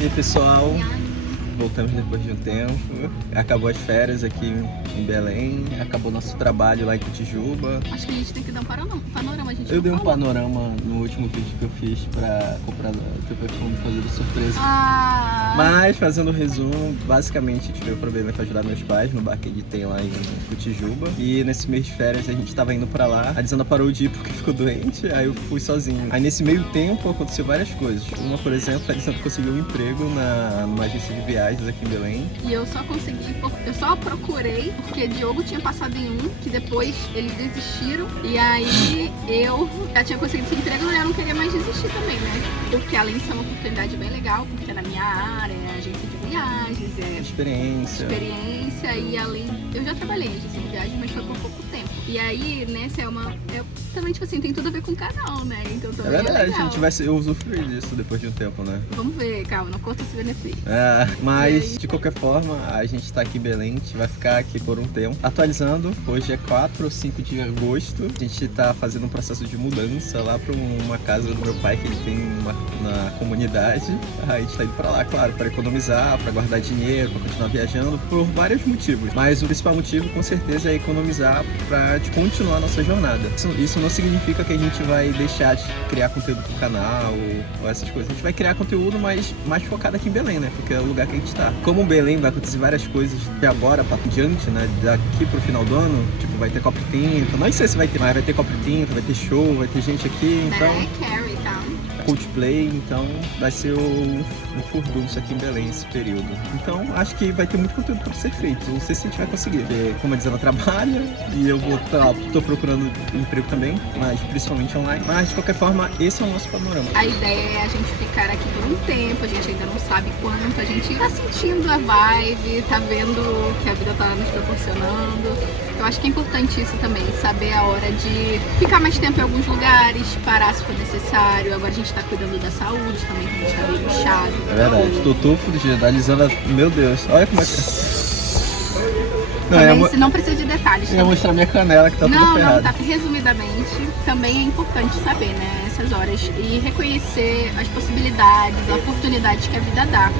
E aí, pessoal, voltamos depois de um tempo. Acabou as férias aqui em Belém, acabou nosso trabalho lá em Cotijuba. Acho que a gente tem que dar um panorama, a gente Eu dei um falou. panorama no último vídeo que eu fiz pra comprar teu perfume, fazer de surpresa. Ah, Mas, fazendo um resumo, basicamente a gente veio pra Belém pra ajudar meus pais no bar que ele tem lá em Cotijuba. E nesse mês de férias a gente tava indo pra lá. A Lisandra parou de ir porque ficou doente, aí eu fui sozinho. Aí nesse meio tempo aconteceu várias coisas. Uma, por exemplo, a Lisandra conseguiu um emprego numa agência de viagens aqui em Belém. e eu só procurei porque Diogo tinha passado em um, que depois eles desistiram. E aí eu já tinha conseguido esse emprego e eu não queria mais desistir também, né? Porque além de ser uma oportunidade bem legal, porque é na minha área, é agência de viagens, é Experiência. e além... Eu já trabalhei em agência de viagem, mas foi por pouco tempo. E aí, nessa também, tipo assim, tem tudo a ver com o canal, né? Então É também verdade, a legal. gente vai usufruir disso depois de um tempo, né? Vamos ver, calma, não corta esse benefício. Mas, de qualquer forma, a gente tá aqui em Belém, a gente vai ficar aqui por um tempo. Atualizando, hoje é 4 ou 5 de agosto. A gente tá fazendo um processo de mudança lá pra uma casa do meu pai que ele tem na comunidade. Aí a gente tá indo pra lá, claro, pra economizar, pra guardar dinheiro, pra continuar viajando, por vários motivos. Mas o principal motivo, com certeza, é economizar pra continuar a nossa jornada. Isso não significa que a gente vai deixar de criar conteúdo pro canal ou essas coisas. A gente vai criar conteúdo, mas mais focado aqui em Belém, né? Porque é o lugar que a gente tá. Como Belém vai acontecer várias coisas de agora pra diante, né? Daqui pro final do ano, tipo, vai ter Copa Tinta. Não sei se vai ter, mas vai ter Copa Tinta, vai ter show, vai ter gente aqui, então... É Carrie, tá? Coldplay, então vai ser um furdunço aqui em Belém esse período. Então acho que vai ter muito conteúdo para ser feito. Não sei se a gente vai conseguir, porque como a diz, ela trabalha e eu tô procurando emprego também, mas principalmente online. Mas de qualquer forma, esse é o nosso panorama. A ideia é a gente ficar aqui por um tempo, a gente ainda não sabe quanto, a gente tá sentindo a vibe, tá vendo o que a vida tá nos proporcionando. Eu acho que é importante isso também, saber a hora de ficar mais tempo em alguns lugares, parar se for necessário. Agora a gente tá cuidando da saúde também, que a gente tá meio inchado. É verdade, tô fugido, a Lisandra, meu Deus, olha como é que... Também, não precisa de detalhes. Eu ia mostrar minha canela que tá tudo ferrada. Tá. Resumidamente, também é importante saber, né, essas horas e reconhecer as possibilidades, as oportunidades que a vida dá.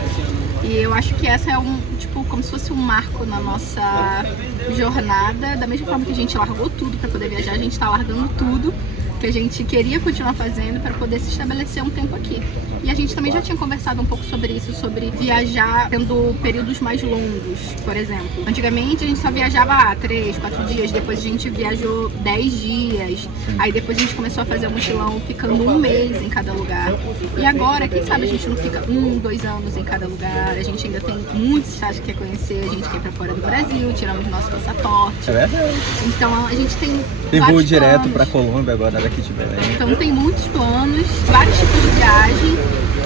E eu acho que essa é como se fosse um marco na nossa jornada. Da mesma forma que a gente largou tudo para poder viajar, a gente tá largando tudo que a gente queria continuar fazendo para poder se estabelecer um tempo aqui. E a gente também já tinha conversado um pouco sobre isso, sobre viajar tendo períodos mais longos, por exemplo. Antigamente a gente só viajava 3, 4 dias, depois a gente viajou 10 dias, aí depois a gente começou a fazer um mochilão ficando um mês em cada lugar. E agora, quem sabe a gente não fica 1, 2 anos em cada lugar, a gente ainda tem muitos estados que quer conhecer, a gente quer ir pra fora do Brasil, tiramos nosso passaporte. É verdade. Então a gente tem Tem voo direto planos. pra Colômbia agora, daqui de Belém. Então tem muitos planos, vários tipos de viagem,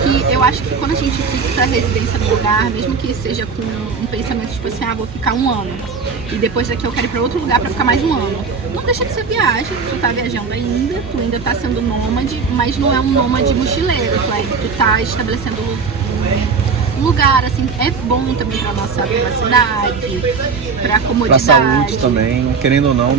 que eu acho que quando a gente fixa a residência no lugar, mesmo que seja com um pensamento tipo assim, vou ficar um ano, e depois daqui eu quero ir pra outro lugar pra ficar mais um ano. Não deixa de ser viagem, tu tá viajando ainda, tu ainda tá sendo nômade, mas não é um nômade mochileiro, tu tá estabelecendo um lugar, assim, é bom também pra nossa privacidade, pra comodidade. Pra saúde também, querendo ou não,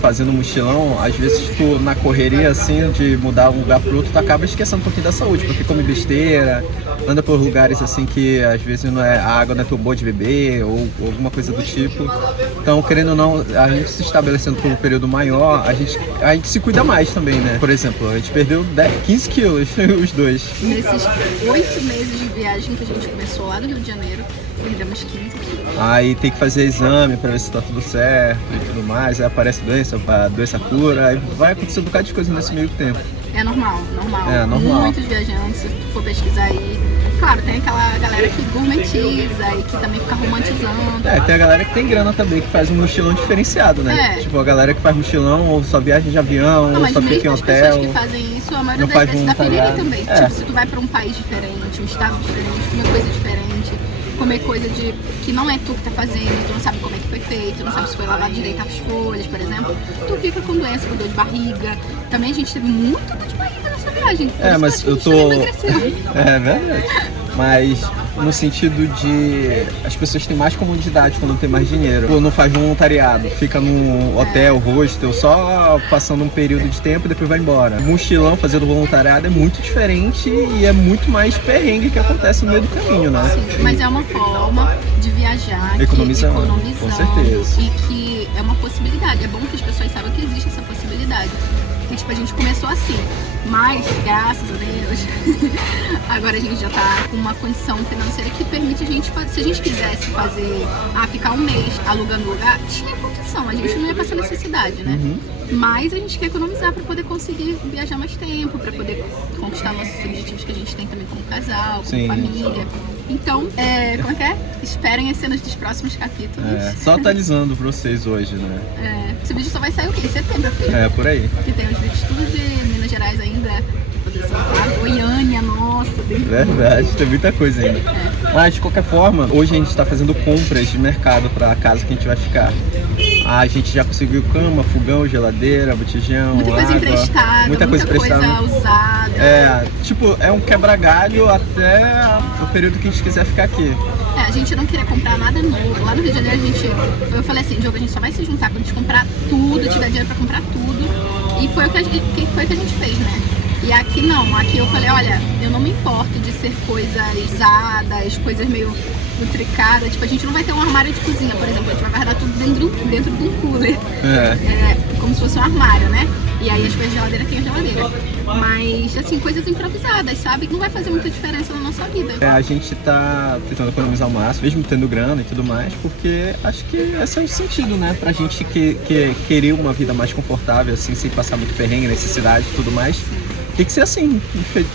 fazendo mochilão, às vezes tu na correria assim de mudar um lugar pro outro, tu acaba esquecendo um pouquinho da saúde, porque come besteira, anda por lugares assim que às vezes a água não é tão boa de beber ou alguma coisa do tipo. Então, querendo ou não, a gente se estabelecendo por um período maior, a gente se cuida mais também, né? Por exemplo, a gente perdeu 15 quilos, os dois. Nesses 8 meses de viagem que a gente começou lá no Rio de Janeiro, perdemos 15 quilos. Aí tem que fazer exame pra ver se tá tudo certo e tudo mais, aí aparece doença, a doença cura, aí vai acontecer um bocado de coisa nesse meio tempo. É normal. É normal. Muitos viajantes, se tu for pesquisar aí, claro, tem aquela galera que gourmetiza e que também fica romantizando. Tem a galera que tem grana também, que faz um mochilão diferenciado, né? É. Tipo, a galera que faz mochilão ou só viaja de avião, Não, ou mas só fica em mesmo as hotel. pessoas que fazem isso, a maioria não das faz vezes dá piriri voluntariado. também. É. Tipo, se tu vai pra um país diferente, um estado diferente, comer coisa diferente, comer coisa que não é tu que tá fazendo, tu não sabe como é que foi feito, tu não sabe se foi lavado direito as folhas, por exemplo, tu fica com doença, com dor de barriga. Também a gente teve muito dor de barriga nessa viagem. Por isso Mas que eu acho que a tô... gente também emagreceu. É verdade. Mas no sentido de as pessoas têm mais comodidade quando tem mais dinheiro. Pô, não faz voluntariado, fica num hotel, hostel, só passando um período de tempo e depois vai embora. Mochilão fazendo voluntariado é muito diferente e é muito mais perrengue que acontece no meio do caminho, né? Sim, mas é uma forma de viajar economizando, com certeza. E que é uma possibilidade. É bom que as pessoas saibam que existe essa possibilidade. Porque, tipo, a gente começou assim, mas, graças a Deus, agora a gente já tá com uma condição financeira que permite a gente, se a gente quisesse fazer, ficar um mês alugando lugar, tinha condição, a gente não ia passar necessidade, né? Mas a gente quer economizar para poder conseguir viajar mais tempo, para poder conquistar nossos objetivos que a gente tem também como casal, como família. Então, como é que é? Esperem as cenas dos próximos capítulos. Só atualizando pra vocês hoje, né? Esse vídeo só vai sair o quê? Em setembro, filho? Por aí. Que tem os vídeos tudo de Minas Gerais ainda, poder soltar. Goiânia, nossa. Verdade, tem muita coisa ainda. Mas, de qualquer forma, hoje a gente tá fazendo compras de mercado pra casa que a gente vai ficar. A gente já conseguiu cama, fogão, geladeira, botijão, muita coisa emprestada, muita coisa usada. Tipo, é um quebra-galho até o período que a gente quiser ficar aqui. A gente não queria comprar nada novo. Lá no Rio de Janeiro eu falei assim, Diogo, a gente só vai se juntar quando a gente comprar tudo, tiver dinheiro pra comprar tudo. E foi o que a gente fez, né? E aqui não, aqui eu falei, olha, eu não me importo de ser coisas usadas, coisas meio intricadas. Tipo, a gente não vai ter um armário de cozinha, por exemplo, a gente vai guardar tudo dentro de um cooler. Como se fosse um armário, né? E aí as coisas de geladeira tem a geladeira. Mas, assim, coisas improvisadas, sabe? Não vai fazer muita diferença na nossa vida. A gente tá tentando economizar o máximo, mesmo tendo grana e tudo mais, porque acho que esse é o sentido, né? Pra gente querer uma vida mais confortável, assim, sem passar muito perrengue, necessidade e tudo mais. Tem que ser assim,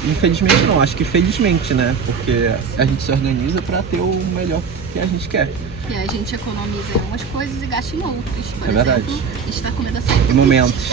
infelizmente não, acho que felizmente, né? Porque a gente se organiza pra ter o melhor que a gente quer. E a gente economiza em umas coisas e gasta em outras. Por exemplo, verdade. A gente tá comendo açaí. Em momentos.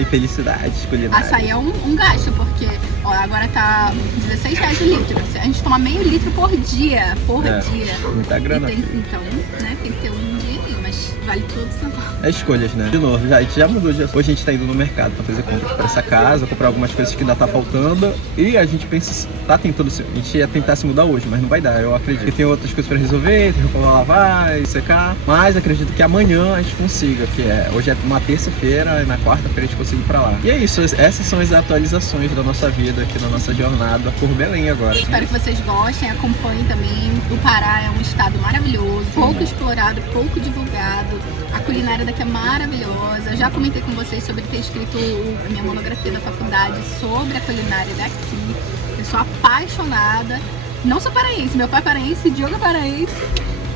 E felicidade culinária. Açaí é um gasto, porque agora tá R$16 o litro. A gente toma meio litro por dia. Muita grana. Então, né, tem que ter um dinheirinho, mas vale tudo centavo. Escolhas, né? De novo, a gente já mudou de... Hoje a gente tá indo no mercado pra fazer compras pra essa casa, comprar algumas coisas que ainda tá faltando. E a gente pensa, a gente ia tentar se mudar hoje, mas não vai dar. Eu acredito que tem outras coisas pra resolver, tem roupa pra lavar e secar. Mas acredito que amanhã a gente consiga, hoje é uma terça-feira e na quarta-feira a gente consiga ir pra lá. E é isso, essas são as atualizações da nossa vida aqui, da nossa jornada por Belém agora. Espero que vocês gostem, acompanhem também. O Pará é um estado maravilhoso, pouco explorado, pouco divulgado. A culinária daqui é maravilhosa. Eu já comentei com vocês sobre ter escrito a minha monografia da faculdade sobre a culinária daqui. Eu sou apaixonada. Não sou paraense, meu pai é paraense, Diogo é paraense.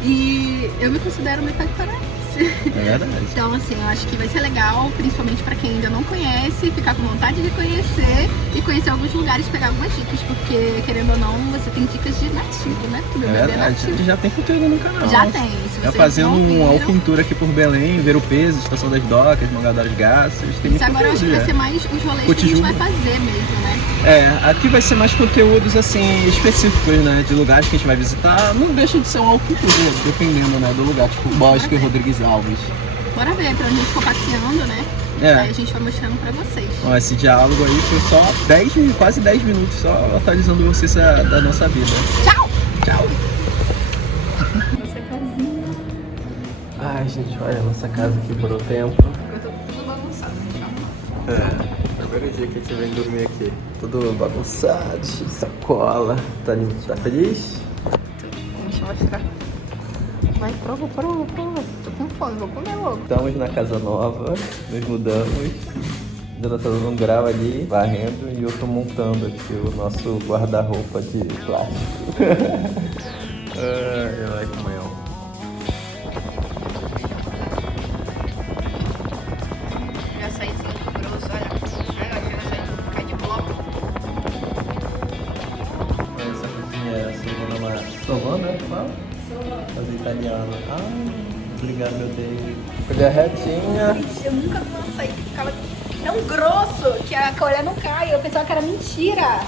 E eu me considero metade paraense. É verdade. Então, assim, eu acho que vai ser legal, principalmente pra quem ainda não conhece, ficar com vontade de conhecer e conhecer alguns lugares, pegar algumas dicas, porque, querendo ou não, você tem dicas de nativo, né? Meu bebê é nativo. Já tem conteúdo no canal. Já tem. Já fazendo uma alquintura aqui por Belém, ver o peso, Estação das Docas, Mangador das Garças. Isso agora eu acho que vai ser mais os rolês que a gente vai fazer mesmo, né? Aqui vai ser mais conteúdos, assim, específicos, né? De lugares que a gente vai visitar. Não deixa de ser uma alquintura, dependendo, né, do lugar. Tipo, Bosque Rodrigues Alves. Bora ver, pra onde a gente for passeando, né? Aí a gente vai mostrando pra vocês. Esse diálogo aí foi só quase 10 minutos, só atualizando vocês da nossa vida. Tchau! Tchau! Nossa casinha. Ai, gente, olha a nossa casa aqui por um tempo. Eu tô tudo bagunçado, Primeiro dia que a gente vem dormir aqui. Tudo bagunçado, cheio de sacola. Tá feliz? Deixa eu mostrar. Vai, prova. Tô com fome, vou comer logo. Estamos na casa nova, nos mudamos. Ela tá dando um grau ali, varrendo, e eu tô montando aqui o nosso guarda-roupa de plástico. Ai, como é. Já saí muito grosso, olha. Chega a sair, cai de bloco. Essa cozinha é a Solana, né? Fala? Fazer italiano. Obrigado, meu Deus. Colher retinha. Gente, eu nunca vi um açaí que ficava tão grosso que a colher não cai. Eu pensava que era mentira.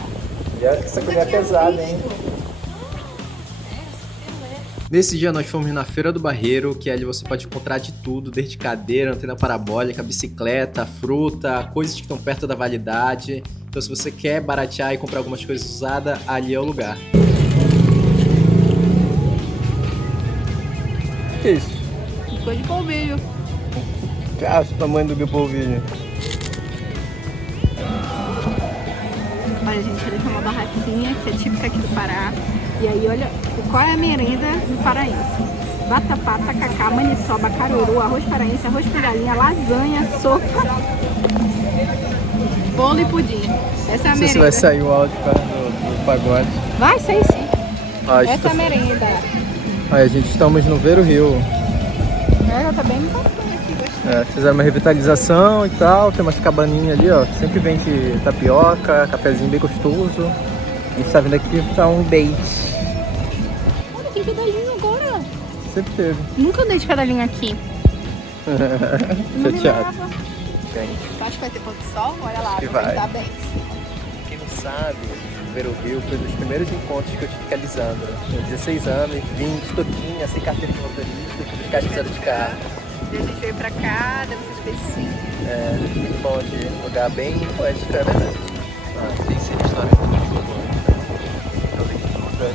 Essa colher é pesada, hein? Nesse dia nós fomos na Feira do Barreiro, que ali você pode encontrar de tudo, desde cadeira, antena parabólica, bicicleta, fruta, coisas que estão perto da validade. Então se você quer baratear e comprar algumas coisas usadas, ali é o lugar. que é isso? Coisa de polvilho. Ah, o tamanho do polvilho. Olha, gente, olha que é uma barraquinha que é típica aqui do Pará. E aí, olha, qual é a merenda do paraense? Vatapá, tacacá, maniçoba, caruru, arroz paraense, arroz com galinha, lasanha, sopa, bolo e pudim. Essa é a Não sei merenda. se vai sair o áudio do pagode. Vai sair sim. Ah, Essa é a merenda. Aí, gente, estamos no Ver o Rio. Já tá bem bacana aqui, gostei. Fizeram uma revitalização e tal, tem umas cabaninhas ali, ó. Sempre vende tapioca, cafezinho bem gostoso. A gente tá vindo aqui pra um date. Olha, tem pedalinho agora. Sempre teve. Nunca andei de pedalinho aqui. Não me Chateado. leva. Gente, Tu acha que vai ter pôr do sol? Olha lá, Que vai. tá bem. quem não sabe, Ver o Rio foi um dos primeiros encontros que eu tive com a Lisandra. Com 16 anos, 20, todinha, sem carteira de motorista, que buscar a Lisandra de carro. E a gente veio pra cá, deve ser específico. É, muito bom de um lugar bem poético, é verdade. Tem esse restaurante muito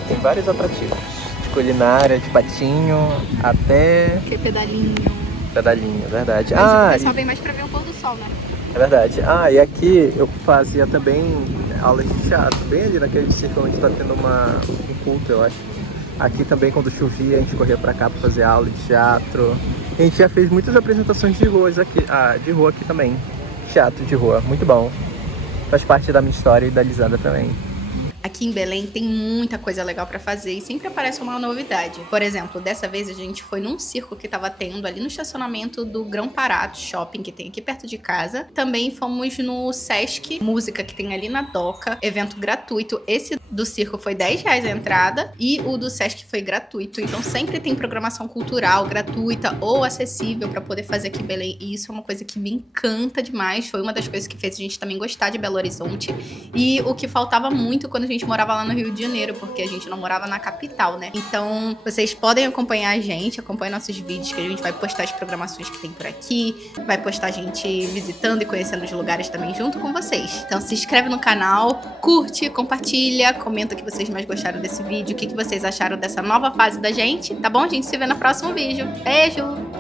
tem vários atrativos. De culinária, de patinho, até Que pedalinho. pedalinho, verdade. Mas o E pessoal vem mais pra ver o pôr do sol, né? é verdade. E aqui eu fazia também aulas de teatro, bem ali naquele círculo onde tá tendo um culto, eu acho. Aqui também, quando chovia, a gente corria pra cá pra fazer aula de teatro. A gente já fez muitas apresentações de rua aqui, de rua aqui também. Teatro de rua, muito bom. Faz parte da minha história e da Lisandra também. Aqui em Belém tem muita coisa legal pra fazer e sempre aparece uma novidade. Por exemplo, dessa vez a gente foi num circo que tava tendo ali no estacionamento do Grão Pará Shopping, que tem aqui perto de casa. Também fomos no Sesc Música, que tem ali na Doca, evento gratuito. Esse do circo foi R$10 a entrada e o do Sesc foi gratuito. Então sempre tem programação cultural gratuita ou acessível pra poder fazer aqui em Belém. E isso é uma coisa que me encanta demais. Foi uma das coisas que fez a gente também gostar de Belo Horizonte. E o que faltava muito quando a gente morava lá no Rio de Janeiro, porque a gente não morava na capital, né? Então, vocês podem acompanhar a gente, acompanhar nossos vídeos, que a gente vai postar as programações que tem por aqui, vai postar a gente visitando e conhecendo os lugares também junto com vocês. Então, se inscreve no canal, curte, compartilha, comenta o que vocês mais gostaram desse vídeo, o que vocês acharam dessa nova fase da gente, tá bom? A gente se vê no próximo vídeo. Beijo!